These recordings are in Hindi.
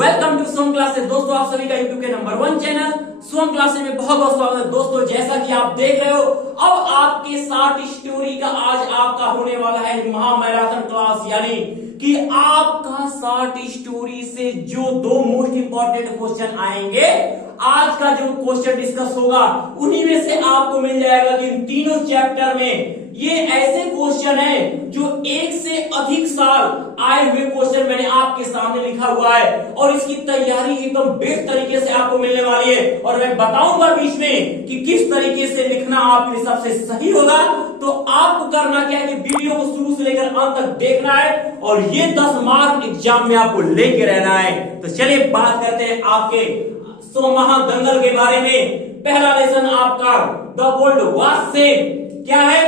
Welcome to Som classes. दोस्तों आप सभी का यूट्यूब के नंबर 1 चैनल सोम क्लासेस में बहुत बहुत स्वागत है। दोस्तों जैसा कि आप देख रहे हो, अब आपके साथ स्टोरी का आज आपका होने वाला है महामैराथन क्लास, यानी कि आपका शॉर्ट स्टोरी से जो दो मोस्ट इंपॉर्टेंट क्वेश्चन आएंगे, आज का जो क्वेश्चन डिस्कस होगा उन्हीं में से आपको मिल जाएगा कि इन तीनों चैप्टर में ये ऐसे क्वेश्चन है जो एक से अधिक साल आए हुए क्वेश्चन मैंने आपके सामने लिखा हुआ है और इसकी तैयारी एकदम बेस्ट तरीके से आपको मिलने वाली है। और मैं बताऊंगा बीच में कि किस तरीके से लिखना आपके हिसाब से सही होगा। तो आपको करना क्या है कि वीडियो को शुरू से लेकर अंत तक देखना है और ये 10 मार्क एग्जाम में आपको लेके रहना है। तो चलिए बात करते हैं आपके महादंगल के बारे में। पहला लेसन आपका द गोल्ड वॉच से क्या है?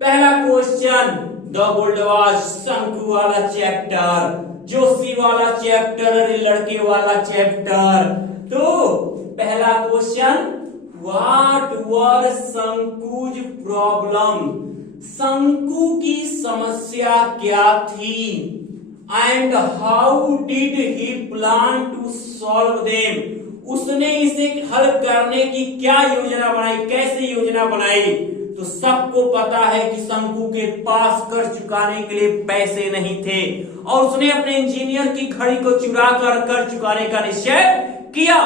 पहला क्वेश्चन द गोल्ड वॉच, शंकु वाला चैप्टर, जोशी वाला चैप्टर, लड़के वाला चैप्टर। तो पहला question, what were Shanku's problem? Shanku की समस्या क्या थी? And how did he plan to solve them? उसने इसे हल करने की क्या योजना बनाई, कैसे योजना बनाई? तो सबको पता है कि शंकु के पास कर्ज चुकाने के लिए पैसे नहीं थे और उसने अपने इंजीनियर की घड़ी को चुरा कर कर्ज चुकाने का निश्चय किया।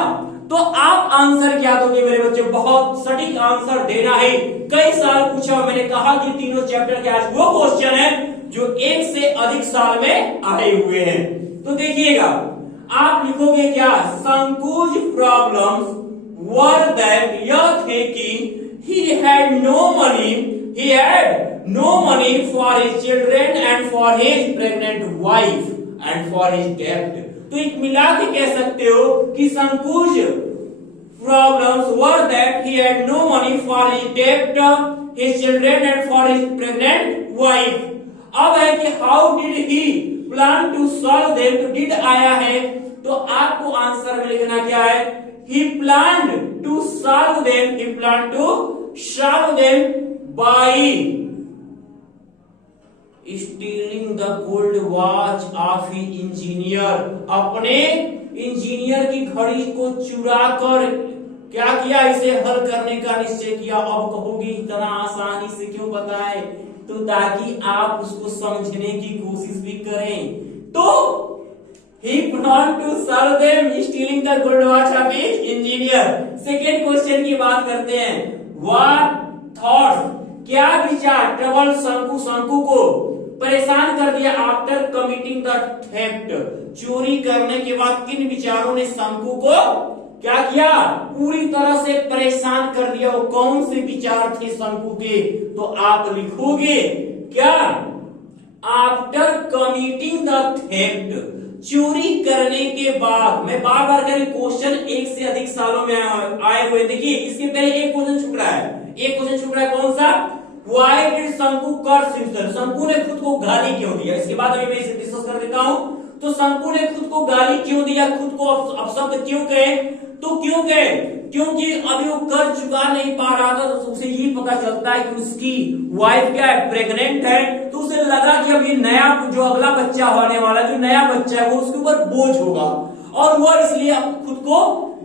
तो आप आंसर क्या दोगे मेरे बच्चे? बहुत सटीक आंसर देना है। कई साल पूछा, मैंने कहा कि तीनों चैप्टर के आज वो क्वेश्चन है जो एक से अधिक साल में आए हुए हैं। तो देखिएगा, आप लिखोगे क्या? शंकुज प्रॉब्लम्स वर दैट, यह थे कि he had no money for his children and for his pregnant wife and for his debt। तो एक मिला के कह सकते हो कि शंकुज problems were that he had no money for his debt, his children and for his pregnant wife। अब है कि how did he plan to solve them? तो did आया है तो आपको आंसर में लिखना क्या है? He planned to solve them, he planned to solve them by stealing the gold watch of his engineer। अपने इंजीनियर की घड़ी को चुरा कर क्या किया? इसे हल करने का निश्चय किया। अब कहोगे इतना आसानी से क्यों बताए? तो ताकि आप उसको समझने की कोशिश भी करें। तो he planned to solve them stealing the gold watch of his engineer। Second question की बात करते हैं। What thoughts, क्या विचार ट्रबल शंकु को परेशान कर दिया? आफ्टर कमिटिंग द थेफ्ट, चोरी करने के बाद किन विचारों ने शंकु को क्या किया? पूरी तरह से परेशान कर दिया। वो कौन से विचार थे शंकु के? तो आप लिखोगे क्या? आफ्टर कमिटिंग द थेफ्ट, चोरी करने के बाद। मैं बार बार कह रही, क्वेश्चन एक से अधिक सालों में आए हुए। देखिए इसके पहले एक क्वेश्चन छूट रहा है, एक क्वेश्चन छूट रहा है। कौन सा? Why did शंकु कर्स हिमसेल्फ? शंकु ने खुद को गाली क्यों दिया? इसके बाद अभी मैं इसे डिस्कस कर देता हूं। तो शंकु ने खुद को गाली क्यों दिया, खुद को अपशब्द क्यों कहे? तो क्यों कहे? क्योंकि अभी वो कर्ज चुका नहीं पा रहा था। तो उसे ये पता चलता है कि उसकी वाइफ क्या है? प्रेग्नेंट है। तो उसे लगा कि अब ये नया जो अगला बच्चा होने वाला, जो नया बच्चा है वो उसके ऊपर बोझ होगा और वो इसलिए खुद को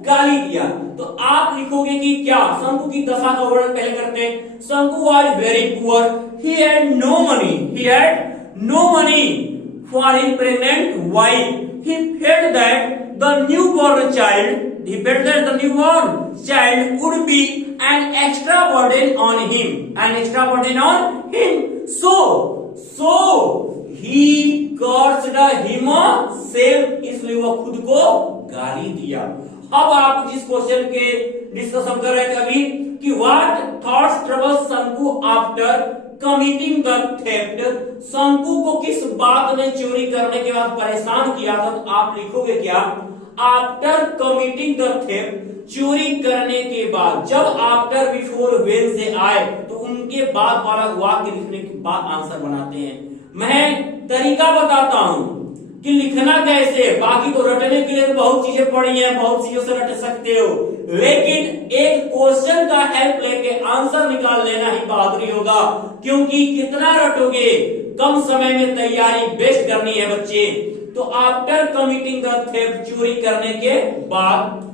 गाली दिया। तो आप लिखोगे कि क्या? शंकु की दशा का वर्णन पहले करते हैं। Shanku was very poor, he had no money for his pregnant wife. He felt that the newborn child would be an extra burden on him, so he cursed himself, इसलिए वो खुद को गाली दिया। अब आप जिस क्वेश्चन के डिस्कशन कर रहे थे अभी कि व्हाट थॉट्स ट्रबल शंकु आफ्टर कमिटिंग द थेफ्ट, शंकु को किस बात ने चोरी करने के बाद परेशान किया था? तो आप लिखोगे क्या? आफ्टर कमिटिंग द थेफ्ट, चोरी करने के बाद। जब आफ्टर बिफोर व्हेन से आए तो उनके बाद वाला वाक्य लिखने के बाद आंसर बनाते हैं। मैं तरीका बताता हूं कि लिखना कैसे, बाकी तो रटने के लिए तो बहुत चीजें पढ़ी हैं, बहुत चीजों से रट सकते हो, लेकिन एक क्वेश्चन का हेल्प लेके आंसर निकाल लेना ही बहादुरी होगा। क्योंकि कितना रटोगे, कम समय में तैयारी बेस्ट करनी है बच्चे। तो आफ्टर कमिटिंग द थेफ्ट, चोरी करने के बाद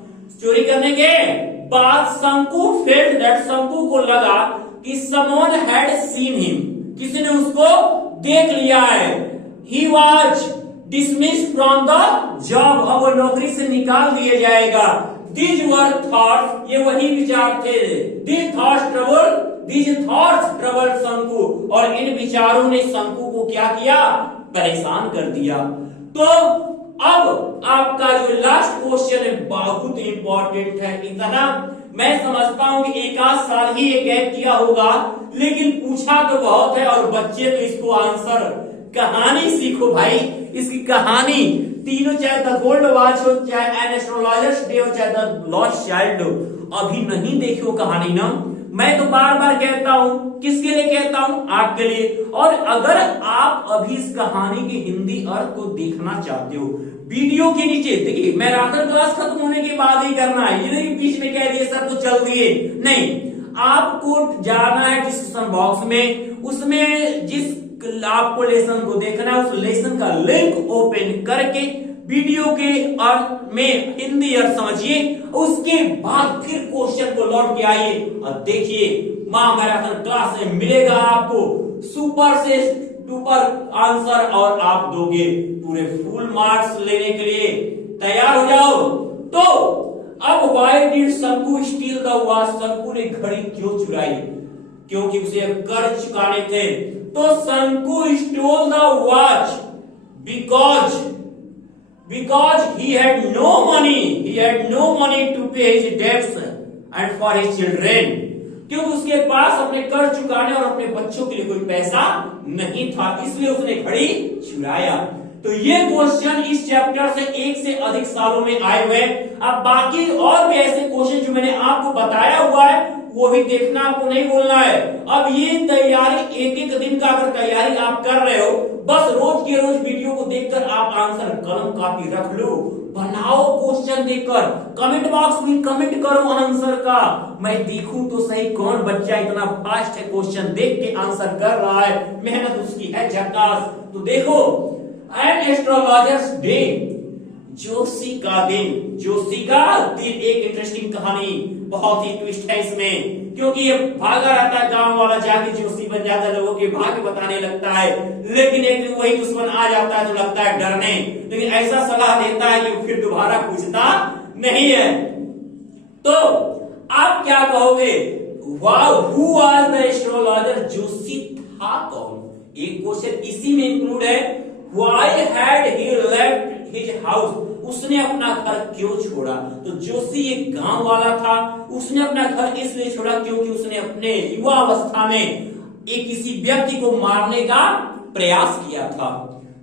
शंकु फेल्ट दैट, शंकु को लगा कि समवन हैड सीन हिम, किसी ने उसको देख लिया है। He was dismissed from the job, अब वो नौकरी से निकाल दिया जाएगा। These were thoughts, ये वही विचार थे। These thoughts troubled शंकु, और इन विचारों ने शंकु को क्या किया, परेशान कर दिया। तो अब आपका जो लास्ट क्वेश्चन है बहुत इंपॉर्टेंट है, इतना मैं समझता हूं कि एक आध साल ही ये गैप किया होगा, लेकिन पूछा तो बहुत है और बच्चे तो इसको आंसर, कहानी सीखो भाई, इसकी कहानी तीनों, चाहे द गोल्ड वॉच हो, चाहे एन एस्ट्रोलॉजर्स डे हो, चाहे द लॉस्ट चाइल्ड हो, अभी नहीं देखियो कहानी ना। मैं तो बार बार कहता हूं, किसके लिए कहता हूं, आपके लिए। और अगर आप अभी इस कहानी के हिंदी अर्थ को देखना चाहते हो, वीडियो के नीचे देखिए, मैराथन क्लास खत्म होने के बाद ही करना है, ये नहीं बीच में कह दिए सर तो चल दिए, नहीं, आपको जाना है डिस्क्रिप्शन बॉक्स में, उसमें जिस आपको लेसन को देखना है, उस लेसन का लिंक ओपन करके वीडियो के अर्थ में हिंदी अर्थ समझिए, उसके बाद फिर क्वेश्चन को लौट के आइए और देखिए। महामैराथन क्लास में मिलेगा आपको सुपर से डुपर आंसर और आप दोगे पूरे फुल मार्क्स लेने के लिए तैयार हो जाओ। तो अब व्हाई डिड शंकु स्टील द वॉच, शंकु ने घड़ी क्यों चुराई, क्योंकि उसे कर्ज चुकाने थे। तो शंकु stole the watch because he had no money to pay his debts and for his children, क्योंकि उसके पास अपने कर्ज चुकाने और अपने बच्चों के लिए कोई पैसा नहीं था, इसलिए उसने घड़ी चुराया। तो ये क्वेश्चन इस चैप्टर से एक से अधिक सालों में आए हुए। अब बाकी और भी ऐसे क्वेश्चन जो मैंने आपको बताया हुआ है वो भी देखना, आपको नहीं बोलना है। अब ये तैयारी एक एक दिन का अगर तैयारी आप कर रहे हो, बस रोज के रोज वीडियो को देखकर आप आंसर कलम कापी रख लो, बनाओ क्वेश्चन देखकर, कमेंट बॉक्स में कमेंट करो आंसर का, मैं देखूं तो सही कौन बच्चा इतना फास्ट है क्वेश्चन देख के आंसर कर रहा है, मेहनत उसकी है झकास। तो देखो, एन एस्ट्रोलॉजर्स डे, जोशी का दिन, जोशी का दिन, एक इंटरेस्टिंग कहानी, बहुत ही ट्विस्ट है इसमें, क्योंकि ये भागा रहता है, गांव वाला जाके जोशी बन जाता है, लोगों के भाग्य बताने लगता है, लेकिन एक दिन वही दुश्मन आ जाता है तो लगता है डरने, लेकिन ऐसा सलाह देता है कि फिर दोबारा पूछता नहीं है। तो आप क्या कहोगे, who was the astrologer, Joshi था कौन? एक क्वेश्चन इसी में इंक्लूड है, why had he left his house, उसने अपना घर क्यों छोड़ा? तो जोशी एक गांव वाला था, उसने अपना घर इसलिए छोड़ा क्योंकि उसने अपने युवा अवस्था में एक किसी व्यक्ति को मारने का प्रयास किया था।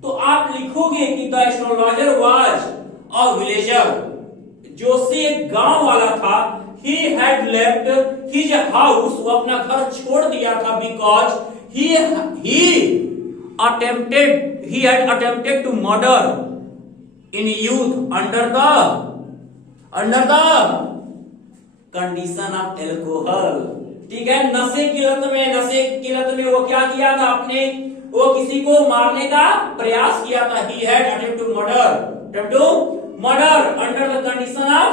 तो आप लिखोगे कि the astrologer was a villager, Joshi एक गांव वाला था, he had left his house, वो अपना घर छोड़ दिया था, because he had attempted to murder in youth under the condition of alcohol। ठीक है, नशे की लत में वो क्या किया था, अपने वो किसी को मारने का प्रयास किया था। he had attempted to murder under the condition of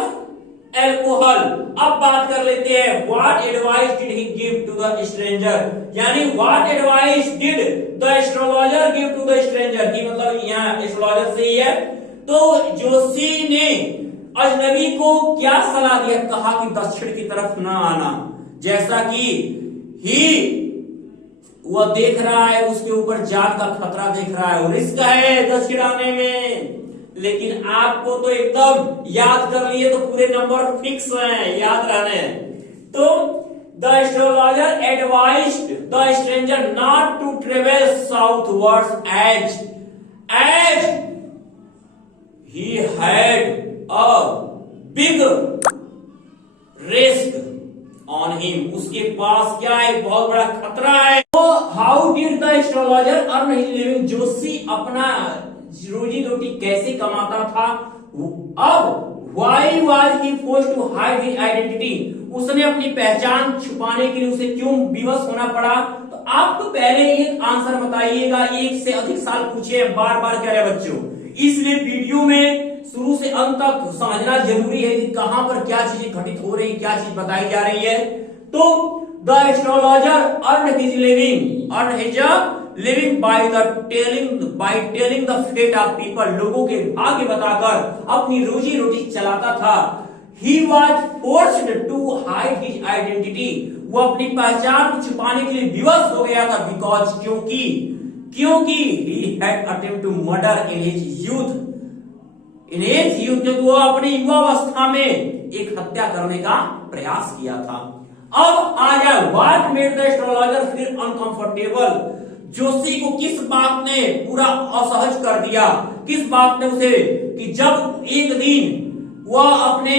alcohol. अब बात कर लेते हैं, what advice did he give to the stranger, यानी what advice did the astrologer give to the stranger, की मतलब यहाँ एस्ट्रोलॉजर से ही है। तो जोशी ने अजनबी को क्या सलाह दिया, कहा कि दक्षिण की तरफ न आना, जैसा कि वह देख रहा है उसके ऊपर जान का खतरा देख रहा है, रिस्क है दक्षिण आने में। लेकिन आपको तो एकदम याद कर लिए तो पूरे नंबर फिक्स हैं, याद रहने। तो the astrologer advised the stranger not to travel southwards as he had a big risk on him, उसके पास क्या है, बहुत बड़ा खतरा है। तो how did the astrologer earn his living, जोशी अपना रोजी रोटी कैसे कमाता था। अब why was he forced to hide his identity, उसने अपनी पहचान छुपाने के लिए उसे क्यों विवश होना पड़ा। तो आप तो पहले एक आंसर बताइएगा, एक से अधिक साल पूछे, बार बार कह रहे बच्चों, इसलिए वीडियो में शुरू से अंत तक समझना जरूरी है कि कहां पर क्या चीजें घटित हो रही, क्या चीज बताई जा रही है। तो the astrologer earn his living by telling the fate of people, लोगों के भाग्य बताकर अपनी रोजी रोटी चलाता था। He was forced to hide his identity, वो अपनी पहचान को छुपाने के लिए विवश हो गया था, बिकॉज क्योंकि he had attempt to murder in his youth, क्योंकि वो अपनी युवावस्था में एक हत्या करने का प्रयास किया था। अब आ जाए what made the astrologer feel uncomfortable, Joshi को किस बात ने पूरा असहज कर दिया, किस बात ने उसे, कि जब एक दिन वह अपने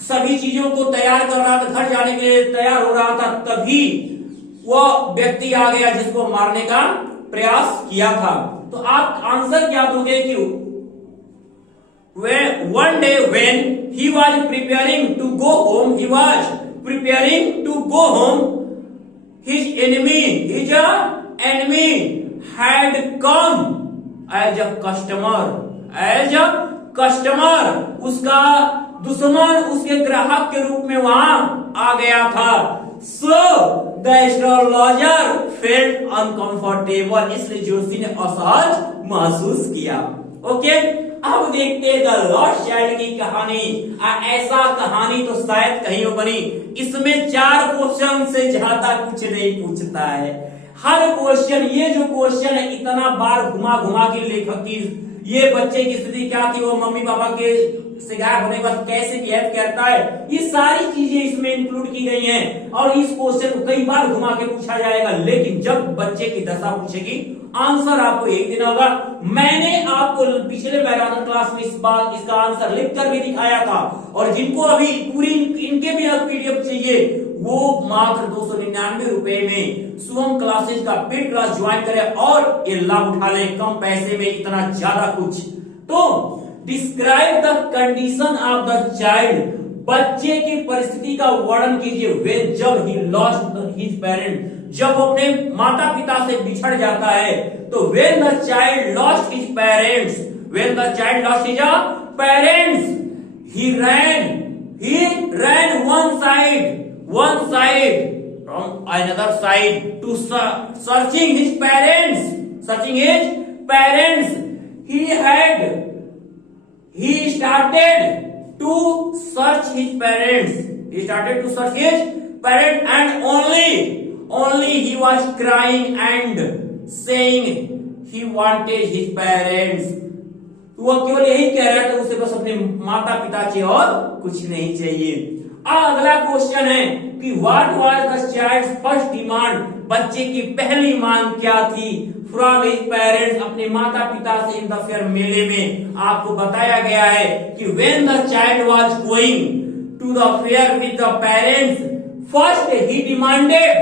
सभी चीजों को तैयार कर रहा था, घर जाने के लिए तैयार हो रहा था, तभी वह व्यक्ति आ गया जिसको मारने का प्रयास किया था। तो आप आंसर क्या दोगे कि one day when he was preparing to go home, his enemy had come as a customer, उसका दुश्मन उसके ग्राहक के रूप में वहां आ गया था। So the astrologer felt uncomfortable, इसलिए जोशी ने असहज महसूस किया। ओके, अब देखते हैं द लॉस्ट चाइल्ड की कहानी। ऐसा कहानी तो शायद कहीं बनी, इसमें 4 क्वेश्चन से ज्यादा कुछ नहीं पूछता है। हर क्वेश्चन, ये जो क्वेश्चन है इतना बार घुमा घुमा के लेखक की, ये बच्चे की स्थिति क्या थी, वो मम्मी पापा के से गायब होने के बाद कैसे बिहेव करता है, ये सारी चीजें इसमें इंक्लूड की गई हैं। और इस क्वेश्चन को कई बार घुमा के पूछा जाएगा, लेकिन जब बच्चे की दशा पूछेगी आंसर आपको एक देना होगा। मैंने आपको पिछले मैराथन क्लास में इसका आंसर लिख कर भी दिखाया था, और जिनको अभी पूरी इनके भी पीडीएफ चाहिए वो मात्र 299 रुपए में शुभम क्लासेज का पेड क्लास ज्वाइन करें और ये लाभ उठा लें कम पैसे में, इतना ज्यादा कुछ। तो describe the condition of the child, बच्चे की परिस्थिति का वर्णन कीजिए। वे जब ही लॉस्ट हिज पेरेंट, जब अपने माता पिता से बिछड़ जाता है, तो when the child lost his parents, he ran one side from another side to searching his parents. He started to search his parents. And only he was crying and saying he wanted his parents. वो केवल यही कह रहा था, उसे बस अपने माता पिता चाहिए और कुछ नहीं चाहिए। अगला क्वेश्चन है कि what was the child's first demand, बच्चे की पहली मांग क्या थी फ्रॉम हिज पेरेंट्स, अपने माता पिता से। इन द फेयर मेले में आपको बताया गया है कि when the child was going to the fair with the parents, first he demanded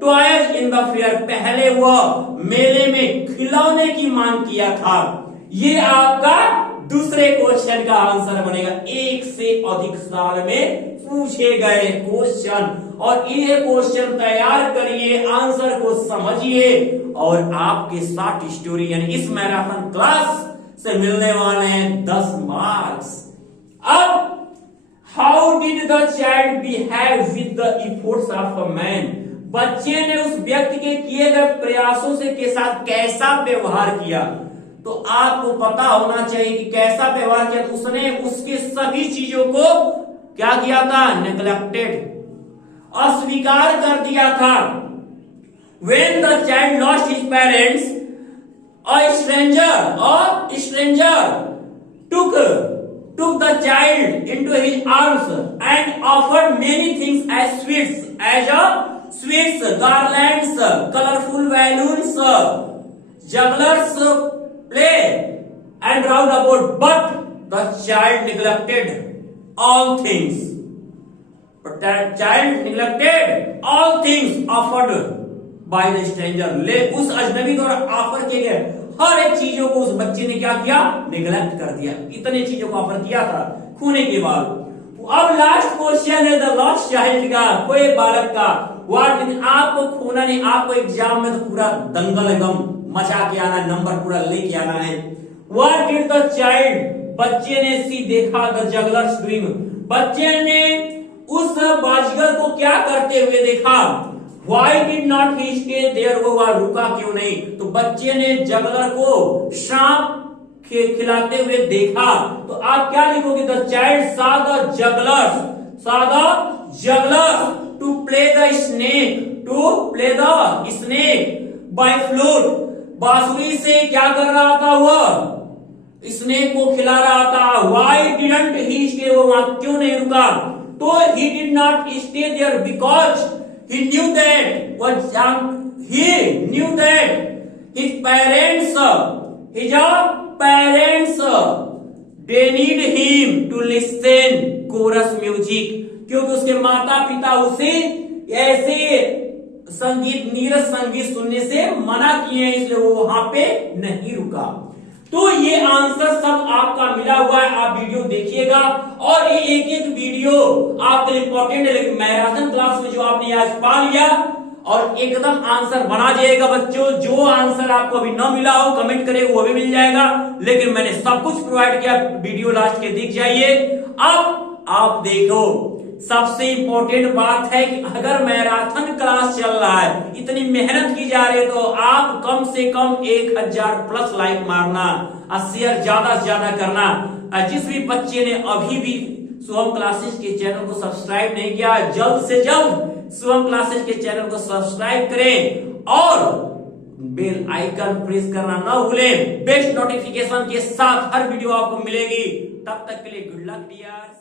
toys in the fair, पहले वह मेले में खिलौने की मांग किया था। ये आपका दूसरे क्वेश्चन का आंसर बनेगा। एक से अधिक साल में पूछे गए क्वेश्चन, और ये क्वेश्चन तैयार करिए, आंसर को समझिए, और आपके शॉर्ट स्टोरी यानी इस मैराथन क्लास से मिलने वाले हैं 10 मार्क्स। अब how did the child behave with the efforts of a man, बच्चे ने उस व्यक्ति के किए गए प्रयासों से के साथ कैसा व्यवहार किया। तो आपको पता होना चाहिए कि कैसा व्यवहार किया। उसने उसके सभी चीजों को क्या किया था, नेग्लेक्टेड, अस्वीकार कर दिया था। When the child lost his parents, a stranger took the child into his arms and offered many things as sweets, garlands, colorful balloons, jugglers play and roundabout, but the child neglected all things. But that child neglected all things offered by the stranger. उस अजनबी द्वारा ऑफर किए गए हर एक चीजों को उस बच्चे ने क्या किया, निगलेक्ट कर दिया। इतने चीजों को ऑफर किया था खोने के बाद। अब लास्ट क्वेश्चन है द लॉस्ट चाइल्ड का, कोई बालक का। आपको खोना नहीं, आपको एग्जाम में तो पूरा दंगल एकदम मचा के आना, नंबर पूरा लेके आना है। व्हाट डिड द चाइल्ड, बच्चे ने सी देखा द जगलर्स डूइंग, बच्चे ने उस बाजीगर को क्या करते हुए देखा। Why did not he stay there, वो वहां रुका क्यों नहीं। तो बच्चे ने जगलर को सांप खिलाते हुए देखा। तो आप क्या लिखोगे, the child saw the jugglers to play the snake by flute, बांसुरी से क्या कर रहा था, वह स्नेक को खिला रहा था। Why didn't he stay, वो वहां क्यों नहीं रुका। तो he did not stay there because he knew that his parents they need him to listen chorus music, क्योंकि उसके माता पिता उसे ऐसे संगीत, नीरस संगीत सुनने से मना किए हैं, इसलिए वो वहां पे नहीं रुका। तो ये आंसर सब आपका मिला हुआ है, आप वीडियो देखिएगा और ये एक एक वीडियो आपके लिए इंपॉर्टेंट है। लेकिन मैराथन क्लास में जो आपने आज पा लिया और एकदम आंसर बना जाएगा बच्चों। जो आंसर आपको अभी न मिला हो कमेंट करेगा, वो भी मिल जाएगा। लेकिन मैंने सब कुछ प्रोवाइड किया, वीडियो लास्ट के देख जाइए। अब आप देखो, सबसे इंपॉर्टेंट बात है कि अगर मैराथन क्लास चल रहा है, इतनी मेहनत की जा रही है, तो आप कम से कम 1000 प्लस लाइक मारना और शेयर ज्यादा से ज्यादा करना। जिस भी बच्चे ने अभी भी शुभम क्लासेस के चैनल को सब्सक्राइब नहीं किया, जल्द से जल्द शुभम क्लासेस के चैनल को सब्सक्राइब करें और बेल आइकन प्रेस करना ना भूलें। बेस्ट नोटिफिकेशन के साथ हर वीडियो आपको मिलेगी। तब तक के लिए गुड लक डियर।